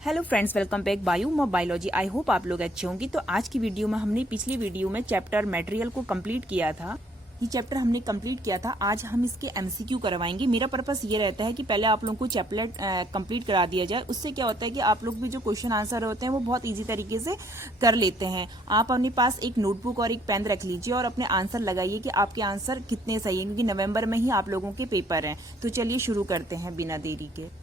Hello friends, welcome back bio biology. I hope आप लोग अच्छे होंगे। तो आज की वीडियो में हमने पिछली वीडियो में चैप्टर मटेरियल को कंप्लीट किया था। ये चैप्टर हमने कंप्लीट किया था। आज हम इसके एमसीक्यू करवाएंगे। मेरा पर्पस ये रहता है कि पहले आप लोगों को चैप्टर कंप्लीट करा दिया जाए। उससे क्या होता है कि आप लोग भी जो क्वेश्चन आंसर होते हैं वो बहुत ईजी तरीके से कर लेते हैं। आप अपने पास एक नोटबुक और एक पेन रख लीजिए और अपने आंसर लगाइए कि आपके आंसर कितने सही हैं, क्योंकि नवंबर में ही आप लोगों के पेपर हैं। तो चलिए शुरू करते हैं बिना देरी के।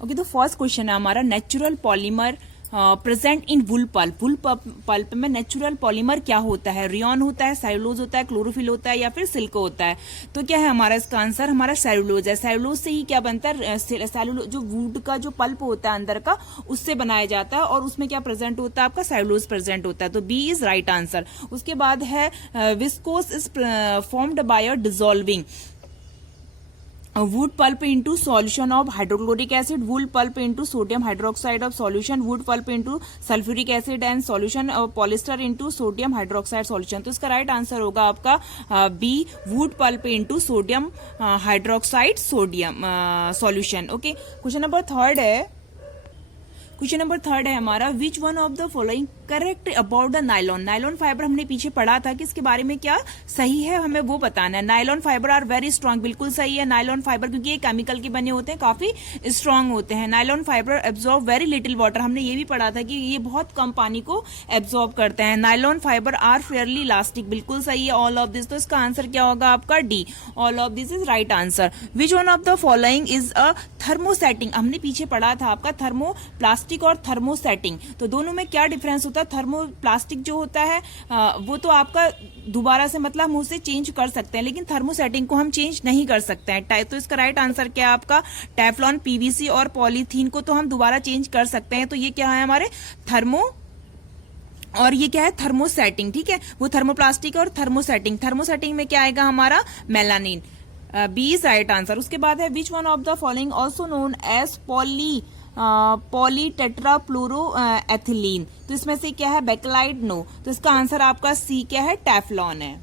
ओके, तो फर्स्ट क्वेश्चन है हमारा, natural polymer present in wood pulp. Wood pulp में नेचुरल पॉलीमर क्या होता है? रियॉन होता है, सेलुलोज होता है, क्लोरोफिल होता है या फिर सिल्क होता है? तो क्या है हमारा इसका आंसर? हमारा सेलुलोज है। सेलुलोज से ही क्या बनता है? सेलुलोज जो वुड का जो पल्प होता है अंदर का, उससे बनाया जाता है और उसमें क्या प्रेजेंट होता है? आपका सेलुलोज प्रेजेंट होता है। तो बी इज राइट आंसर। उसके बाद है viscose is formed by a dissolving wood pulp into solution of hydrochloric acid, wood pulp into sodium hydroxide of solution, wood pulp into sulfuric acid and solution of polyester into sodium hydroxide solution। तो इसका right answer होगा आपका B, wood pulp into sodium hydroxide sodium solution। Okay, question number third है हमारा, which one of the following correct about the nylon. Nylon fibre हमने पीछे पढ़ा था कि इसके बारे में क्या सही है, हमें वो बताना है। Nylon fibre are very strong, बिल्कुल सही है। नायलॉन फाइबर क्योंकि ये केमिकल के बने होते हैं, काफी स्ट्रांग होते हैं। Nylon fibre absorb very little water, हमने ये भी पढ़ा था कि ये बहुत कम पानी को एब्जॉर्ब करते हैं। Nylon fibre are fairly elastic, बिल्कुल सही है ऑल ऑफ दिस। तो इसका आंसर क्या होगा आपका? D, all of this is right answer. Which one of the following is a thermosetting. हमने पीछे पढ़ा था आपका थर्मोप्लास्टिक और थर्मोसेटिंग, तो दोनों में क्या डिफरेंस होता है? थर्मोप्लास्टिक जो होता है वो तो आपका दोबारा से मतलब हम उसे चेंज कर सकते हैं, लेकिन थर्मोसेटिंग को हम चेंज नहीं कर सकते हैं। तो इसका राइट आंसर क्या है आपका? टेफ्लॉन, पीवीसी और पॉलीथीन को तो हम दोबारा चेंज कर सकते हैं। तो ये क्या है हमारे थर्मो, और ये क्या है? थर्मोसेटिंग। ठीक है, वो थर्मोप्लास्टिक और थर्मोसेटिंग। थर्मोसेटिंग में क्या आएगा हमारा? Melanin. B is right answer. उसके बाद है, which one of the following also known as polytetrafluoroethylene. तो इसमें से क्या है? बेकलाइड। नो। तो इसका आंसर आपका सी क्या है? टेफ्लॉन है।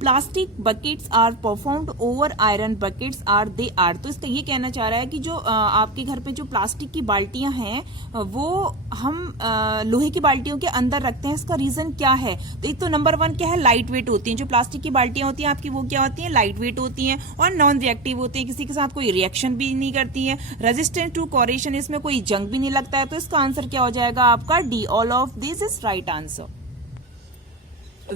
Plastic buckets are performed over iron buckets are they are. तो इसका ये कहना चाह रहा है कि जो आपके घर पे जो प्लास्टिक की बाल्टियां हैं वो हम लोहे की बाल्टियों के अंदर रखते हैं। इसका रीजन क्या है? तो एक तो नंबर वन क्या है? लाइट वेट होती हैं। जो प्लास्टिक की बाल्टियां होती हैं आपकी, वो क्या होती हैं? लाइट वेट होती हैं और नॉन रिएक्टिव होती हैं, किसी के साथ कोई रिएक्शन भी नहीं करती है। रेजिस्टेंट टू कोरेशन, इसमें कोई जंग भी नहीं लगता है। तो इसका आंसर क्या हो जाएगा आपका? D, all of this is right answer.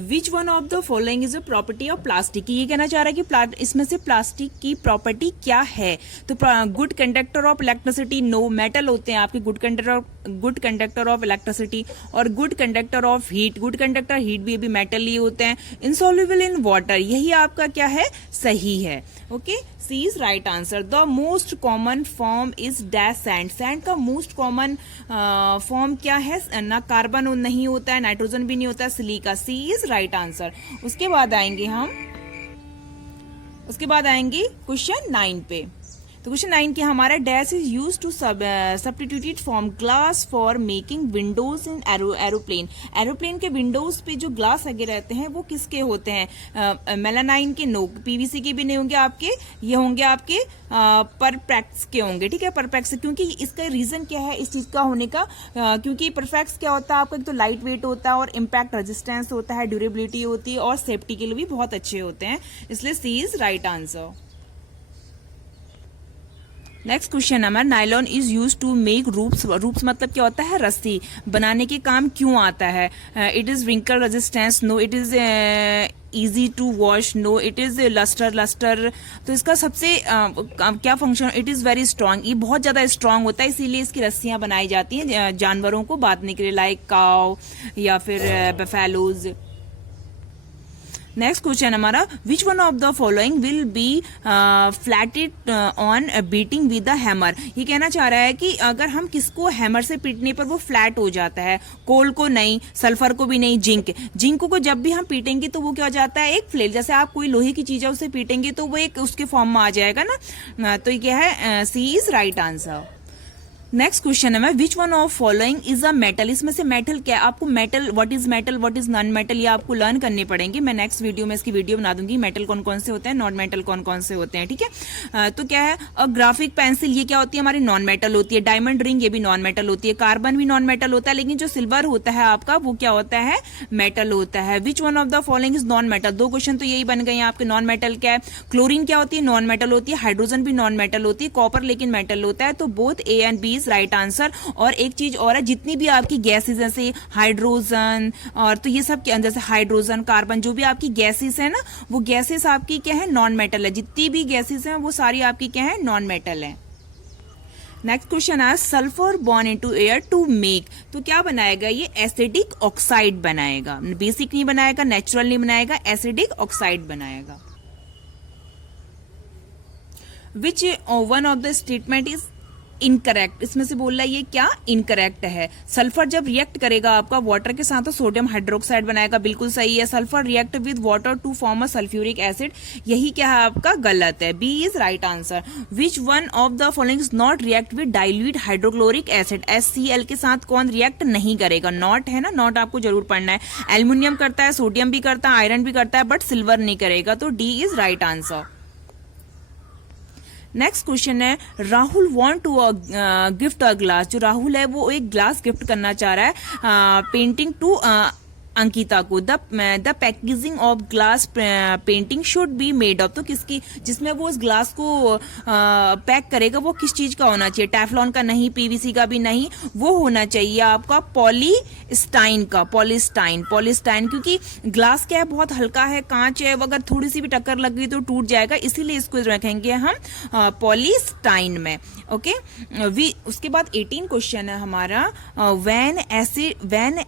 Which one of the following is a property of plastic. ये कहना चाह रहा है कि इसमें से प्लास्टिक की प्रॉपर्टी क्या है? तो good conductor of electricity. No. Metal होते हैं आपके गुड कंडक्टर ऑफ इलेक्ट्रिसिटी और good conductor of heat. Good conductor heat भी मेटल ही होते हैं। इनसॉल्युबल इन वाटर, यही आपका क्या है? सही है। Okay, C is right answer. The most common form is dash sand. Sand का मोस्ट कॉमन फॉर्म क्या है? ना कार्बन नहीं होता है, नाइट्रोजन भी नहीं होता है, silica. C is right answer. उसके बाद आएंगे क्वेश्चन 9 पे। तो क्वेश्चन 9 के हमारा, dash is use to substituted from glass for making windows in aeroplane. Aeroplane के विंडोज पे जो ग्लास लगे रहते हैं वो किसके होते हैं? मेलानाइन के। नो। पीवीसी के भी नहीं होंगे आपके, ये होंगे आपके परफेक्ट्स के होंगे। ठीक है, परफेक्ट्स। क्योंकि इसका रीजन क्या है इस चीज का होने का? क्योंकि परफेक्ट्स क्या होता है आपका? एक तो लाइट वेट होता है और इम्पैक्ट रेजिस्टेंस होता है, ड्यूरेबिलिटी होती है और सेफ्टी के लिए भी बहुत अच्छे होते हैं। इसलिए C is right answer. Next question हमारा, nylon is use to make ropes. Ropes मतलब क्या होता है? रस्सी बनाने के काम क्यों आता है? It is wrinkle resistance. No. It is easy to wash. No. It is lustre. तो इसका सबसे क्या function? It is very strong, ये बहुत ज्यादा स्ट्रांग होता है, इसीलिए इसकी रस्सियां बनाई जाती हैं जानवरों को बांधने के लिए, लाइक काउ या फिर बफेलोज। नेक्स्ट क्वेश्चन हमारा, which one of the following will be flatted on beating with the hammer. ये कहना चाह रहा है कि अगर हम किसको हैमर से पीटने पर वो फ्लैट हो जाता है? कोल को नहीं, सल्फर को भी नहीं, जिंक को जब भी हम पीटेंगे तो वो क्या हो जाता है? एक फ्लेल। जैसे आप कोई लोहे की चीज है उसे पीटेंगे तो वो एक उसके फॉर्म में आ जाएगा ना। तो ये क्या है? C is right answer. Next question है मैं which one of following is a metal, इसमें से मेटल क्या है, आपको metal what is non metal ये आपको लर्न करने पड़ेंगे। मैं नेक्स्ट वीडियो में इसकी वीडियो बना दूंगी, मेटल कौन कौन से होते हैं, नॉन मेटल कौन कौन से होते हैं, ठीक है। तो क्या है, ग्राफिक पेंसिल ये क्या होती है हमारी नॉन मेटल होती है, डायमंड रिंग ये भी नॉन मेटल होती है, कार्बन भी नॉन मेटल होता है, लेकिन जो सिल्वर होता है आपका वो क्या होता है, मेटल होता है। Which one of the following is non metal, दो क्वेश्चन तो यही बन गए हैं आपके। नॉन मेटल क्या है, क्लोरीन क्या होती है, नॉन मेटल होती है, हाइड्रोजन भी नॉन मेटल होती है, कॉपर लेकिन मेटल होता है। तो both A and B is right answer. और एक चीज और है, जितनी भी आपकी गैसेस जैसे हाइड्रोजन और तो ये सब के अंदर से हाइड्रोजन कार्बन जो भी आपकी गैसेस है ना, वो गैसेस आपकी क्या है, नॉन मेटल है। जितनी भी गैसेस हैं वो सारी आपकी क्या है, नॉन मेटल है। नेक्स्ट क्वेश्चन है sulphur burn into air to make, तो क्या बनाएगा ये, एसिडिक ऑक्साइड बनाएगा, बेसिक नहीं बनाएगा, नेचुरल नहीं बनाएगा, एसिडिक ऑक्साइड बनाएगा। विच one of the statement is incorrect, इसमें से बोल रहा है ये क्या इनकरेक्ट है। सल्फर जब रिएक्ट करेगा आपका वाटर के साथ तो सोडियम हाइड्रोक्साइड बनाएगा, बिल्कुल सही है। Sulphur react with water to form a sulphuric acid, यही क्या है आपका, गलत है, B is right answer. Which one of the following is not react with dilute hydrochloric acid, HCl के साथ कौन रिएक्ट नहीं करेगा, नॉट है ना, नॉट आपको जरूर पढ़ना है। एल्यूमिनियम करता है, सोडियम भी करता है, आयरन भी करता है, बट सिल्वर नहीं करेगा, तो D is right answer. Next question है Rahul want to gift a glass, जो राहुल है वो एक ग्लास गिफ्ट करना चाह रहा है पेंटिंग टू अंकिता को। The packaging of glass painting should be made of, तो किसकी, जिसमें वो उस ग्लास को पैक करेगा वो किस चीज का होना चाहिए, टेफ्लॉन का नहीं, PVC का भी नहीं, वो होना चाहिए आपका पॉलीस्टाइन का, पॉलीस्टाइन क्योंकि ग्लास क्या है, बहुत हल्का है, कांच है, अगर थोड़ी सी भी टक्कर लग गई तो टूट जाएगा, इसीलिए इसको रखेंगे हम पॉलीस्टाइन में। ओके, उसके बाद 18 क्वेश्चन है हमारा when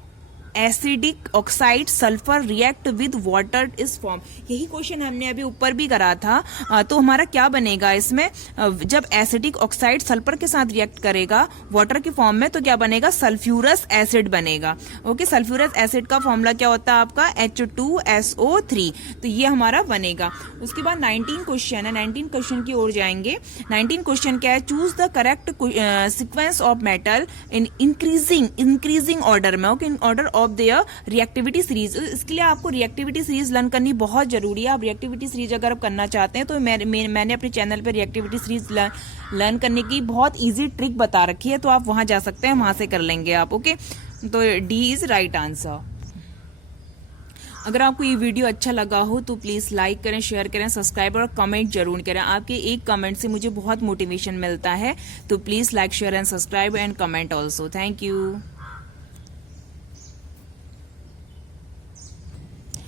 acidic oxide sulphur react with water is form, यही क्वेश्चन हमने अभी ऊपर भी करा था। तो हमारा क्या बनेगा इसमें, जब एसिडिक ऑक्साइड सल्फर के साथ रिएक्ट करेगा वाटर के फॉर्म में तो क्या बनेगा, सल्फ्यूरस एसिड बनेगा। ओके, सल्फ्यूरस एसिड का फॉर्मूला क्या होता है आपका, H2SO3, तो ये हमारा बनेगा। उसके बाद 19 क्वेश्चन है, 19 क्वेश्चन की ओर जाएंगे। 19 क्वेश्चन क्या है, choose the correct sequence of metal in increasing order में, okay, in order of their reactivity series. इसके लिए आपको रिएक्टिविटी सीरीज लर्न करनी बहुत जरूरी है। आप रिएक्टिविटी सीरीज अगर आप करना चाहते हैं तो मैंने अपने चैनल पे रिएक्टिविटी सीरीज लर्न करने की बहुत इजी ट्रिक बता रखी है, तो आप वहां जा सकते हैं, वहां से कर लेंगे आप। ओके, तो डी इज राइट आंसर। अगर आपको ये वीडियो अच्छा लगा हो तो प्लीज लाइक करें, शेयर करें, सब्सक्राइब और कमेंट जरूर करें। आपके एक कमेंट से मुझे बहुत मोटिवेशन मिलता है, तो please like share and subscribe and comment also. Thank you.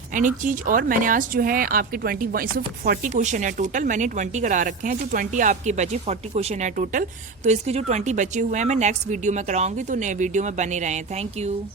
And एक चीज और, मैंने आज जो है आपके 40 क्वेश्चन है टोटल, मैंने 20 करा रखे हैं, जो 20 आपके बचे, 40 क्वेश्चन है टोटल, तो इसके जो 20 बचे हुए हैं मैं नेक्स्ट वीडियो में कराऊंगी, तो नए वीडियो में बने रहें। Thank you.